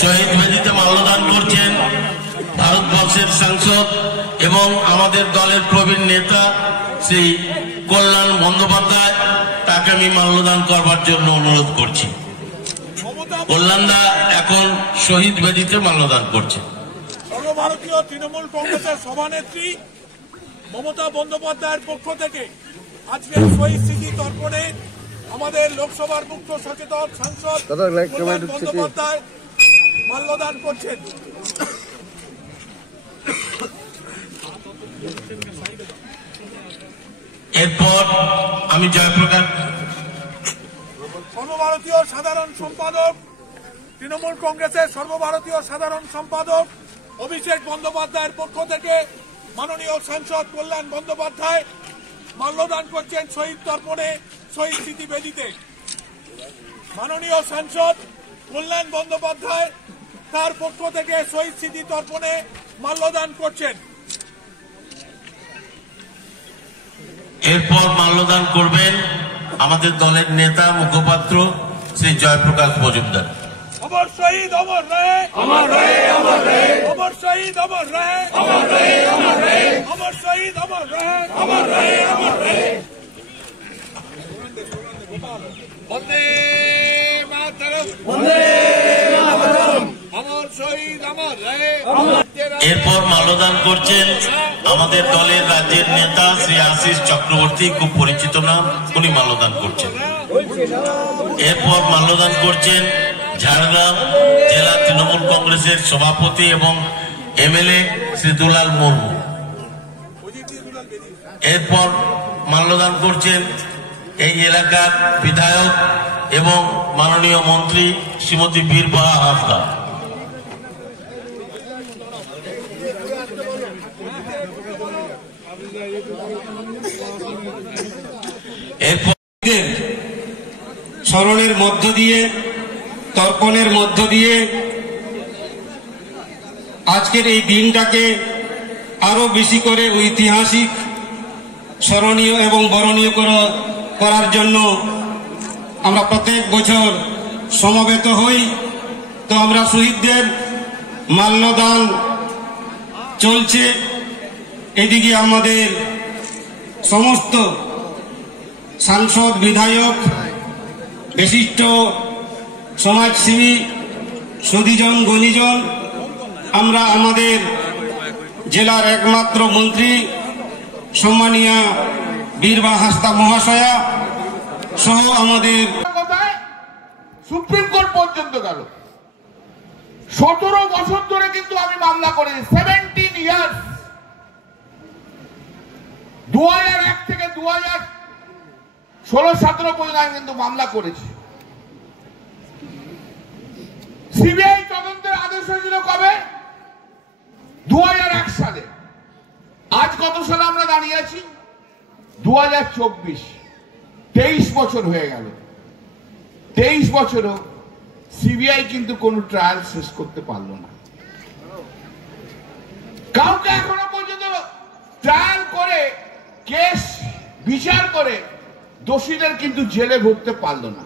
শহীদ বেদিতে মাল্যদান করছেন ভারতবর্ষের সাংসদ এবং আমাদের দলের প্রবীণ নেতা শ্রী কল্যাণ বন্দ্যোপাধ্যায়, তাকে আমি মাল্যদান করবার জন্য অনুরোধ করছি। কল্যাণদা এখন শহীদ বেদিতে মাল্যদান করছেন। সর্বভারতীয় তৃণমূল কংগ্রেসের সভানেত্রী মমতা বন্দ্যোপাধ্যায়ের পক্ষ থেকে আজকের শহীদ স্মৃতি তর্পণে আমাদের লোকসভার মুখ্য সচেতন সাংসদ কল্যাণ বন্দ্যোপাধ্যায় মাল্যদান করছেন। এরপর আমি জয়প্রকাশ সর্বভারতীয় সাধারণ সম্পাদক তৃণমূল কংগ্রেসের সর্বভারতীয় সাধারণ সম্পাদক অভিষেক বন্দ্যোপাধ্যায়ের পক্ষ থেকে মাননীয় সাংসদ কল্যাণ বন্দ্যোপাধ্যায় মাল্যদান করছেন শহীদ তর্পণে শহীদ স্মৃতি বেদিতে। মাননীয় সাংসদ কল্যাণ বন্দ্যোপাধ্যায় তার পক্ষ থেকে শহীদ স্মৃতি তর্পণে মাল্যদান করছেন। এরপর মাল্যদান করবেন আমাদের দলের নেতা মুখপাত্র শ্রী জয়প্রকাশ মজুমদার। অমর শহীদ অমর রহে, অমর রহে, অমর রহে, অমর শহীদ অমর রহে, অমর রহে, অমর রহে, অমর শহীদ অমর রহে, অমর রহে, অমর রহে। বন্দে মাতরম, বন্দে মাতরম, অমর শহীদ অমর রহে। এরপর মাল্যদান করছেন আমাদের দলের রাজ্যের নেতা শ্রী আশিস চক্রবর্তী, খুব পরিচিত নাম, উনি মাল্যদান করছেন। এরপর মাল্যদান করছেন ঝাড়গ্রাম জেলা তৃণমূল কংগ্রেসের সভাপতি এবং এমএলএ শ্রী দুলাল মুর্মু। এরপর মাল্যদান করছেন এই এলাকার বিধায়ক এবং মাননীয় মন্ত্রী শ্রীমতী বীরবাহা হাঁসদা। এরপর স্মরণের মধ্য দিয়ে, তর্পণের মধ্য দিয়ে আজকের এই দিনটাকে আরো বেশি করে ঐতিহাসিক, স্মরণীয় এবং বরণীয় করার জন্য আমরা প্রত্যেক বছর সমবেত হই। তো আমরা শহীদদের মাল্যদান চলছে। এদিকে আমাদের সমস্ত সাংসদ, বিধায়ক, বিশিষ্ট সমাজসেবী, সুধীজন, গণিজন, আমরা আমাদের জেলার একমাত্র মন্ত্রী সম্মানীয় বীরবাহা হাঁসদা মহাশয়া সহ আমাদের সুপ্রিম কোর্ট পর্যন্ত গেল। 17 বছর ধরে কিন্তু আমি মামলা করেছি, 17 ইয়ার্স। 2001 থেকে 2016-17 পর্যন্ত আমি কিন্তু মামলা করেছি। সিবিআই তদন্তের আদেশ হয়েছিল কবে? 2001 সালে। আজ কত সালে আমরা দাঁড়িয়ে আছি? 2024। 23 বছর হয়ে গেল। 23 বছরও সিবিআই কিন্তু কোন ট্রায়াল শেষ করতে পারলো না। কাউকে এখনো পর্যন্ত ট্রায়াল করে, কেস বিচার করে দোষীদের কিন্তু জেলে ভরতে পারলো না।